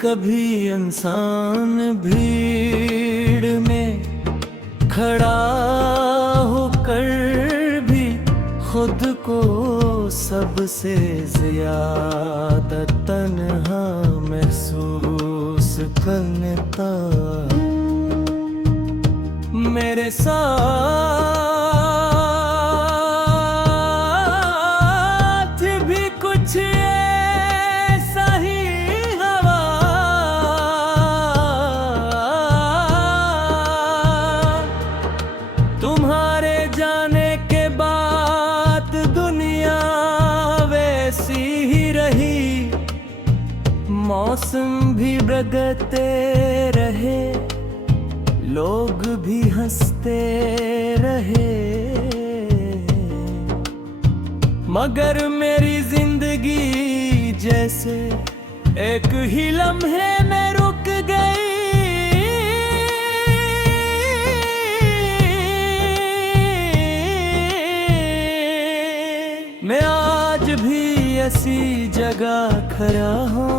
कभी इंसान भीड़ में खड़ा होकर भी खुद को सबसे ज्यादा तन्हा महसूस करता। मेरे साथ भी कुछ ऐसा ही हवा, तुम्हारे जाने के बाद दुनिया वैसी ही रही। मौसम भी बदलते रहे, लोग भी हंसते रहे, मगर मेरी जिंदगी जैसे एक ही लम्हे में रुक गई। मैं आज भी ऐसी जगह खड़ा हूँ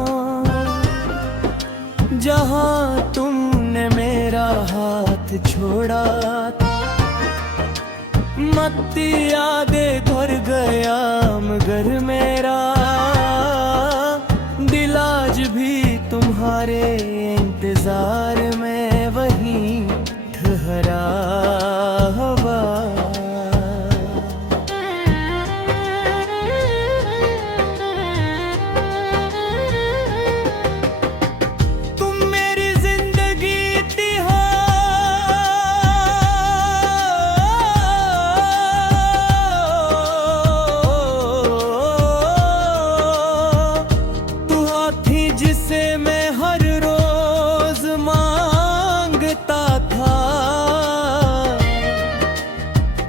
जहाँ तुमने मेरा हाथ छोड़ा। मत्ती यादें घर गया मगर मेरा दिल आज भी तुम्हारे इंतजार में वहीं ठहरा हुआ। जिसे मैं हर रोज मांगता था,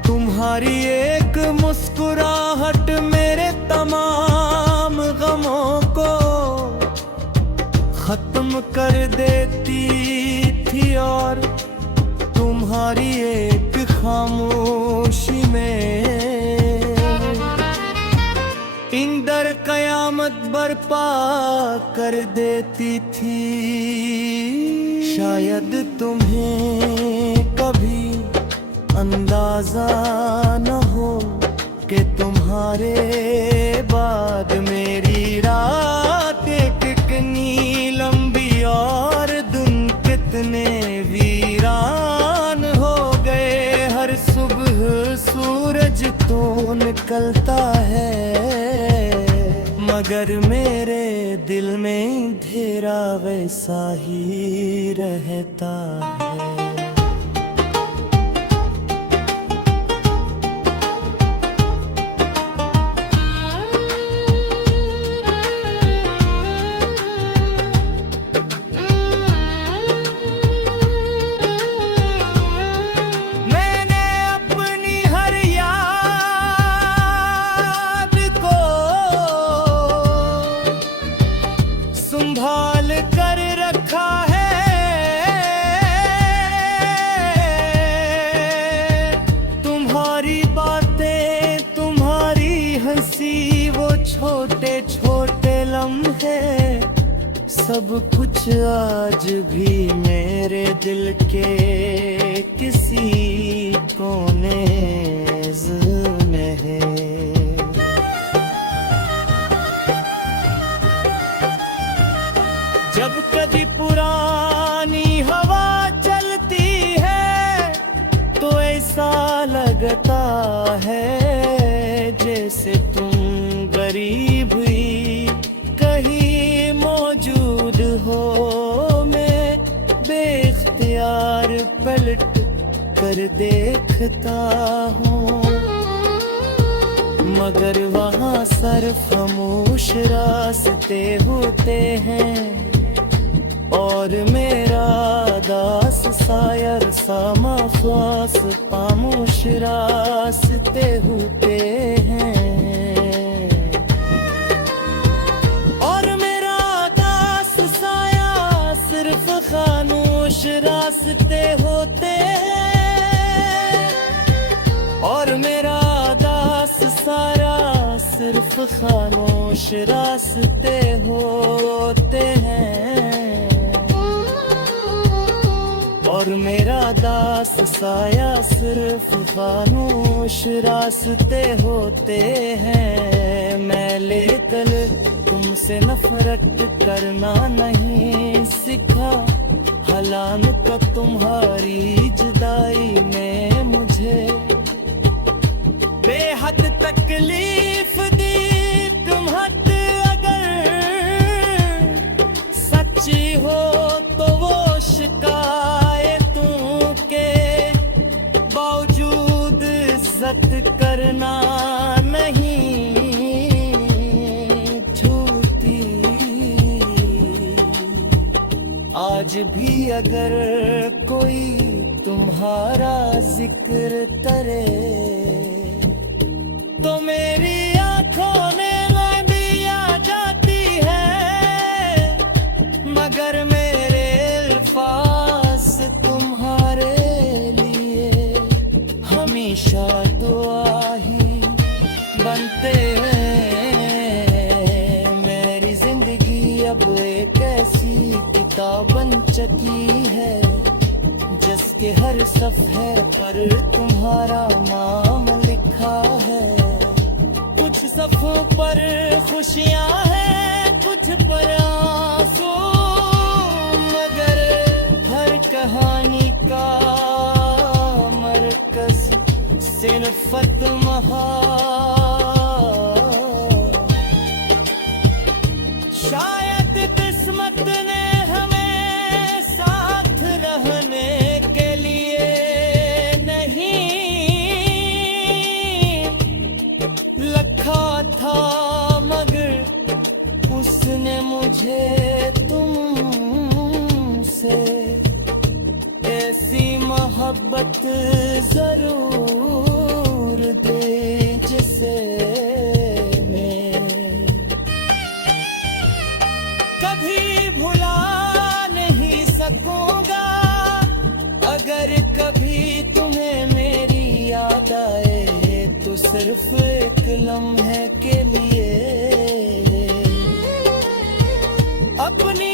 तुम्हारी एक मुस्कुराहट मेरे तमाम गमों को खत्म कर देती थी, और तुम्हारी एक खामोशी में इंदर कयामत बर्पा कर देती थी। शायद तुम्हें कभी अंदाजा न हो कि तुम्हारे बाद मेरी रातें कितनी लंबी और दिन कितने वीरान हो गए। हर सुबह सूरज तो निकलता है, मगर मेरे दिल में अंधेरा वैसा ही रहता है। संभाल कर रखा है, तुम्हारी बातें, तुम्हारी हंसी, वो छोटे छोटे लम्हे, सब कुछ आज भी मेरे दिल के किसी कोने में है। जब कभी पुरानी हवा चलती है तो ऐसा लगता है जैसे तुम गरीब ही कहीं मौजूद हो। मैं बेख्तियार पलट कर देखता हूँ, मगर वहाँ सिर्फ खामोश रास्ते होते हैं, और मेरा दास शायर सामा ख्वास खामोश रास्ते होते हैं, और मेरा दास साया सिर्फ खामोश रास्ते होते हैं, और मेरा दास सारा सिर्फ खामोश रास्ते होते हैं, और मेरा दास साया सिर्फ खामोश रास्ते होते हैं। मैले दिल तुमसे नफरत करना नहीं सीखा, हलान का तुम्हारी जुदाई ने मुझे बेहद तकलीफ दी। तुम हद अगर सच्ची हो तो वो शिकायतों के बावजूद इज्जत करना नहीं छूटी। आज भी अगर कोई तुम्हारा जिक्र करे तो मेरी आंखों में भी आ जाती है, मगर मेरे अल्फाज तुम्हारे लिए हमेशा दुआ ही बनते हैं। मेरी जिंदगी अब एक ऐसी किताब बन चुकी है जिसके हर सफ़े पर तुम्हारा नाम लिखा है। कुछ सफ़ों पर खुशियाँ हैं, कुछ पर आंसू, मगर हर कहानी का मरकज सिर्फ तुम्हारा। शायद किस्मत ने हमें साथ रहने के लिए नहीं रखा था, मगर उसने मुझे तुमसे ऐसी मोहब्बत जरूर दे जिसे मैं कभी भुला नहीं सकूंगा। अगर कभी तुम्हें मेरी याद आए तो सिर्फ एक लम्हे के लिए अपनी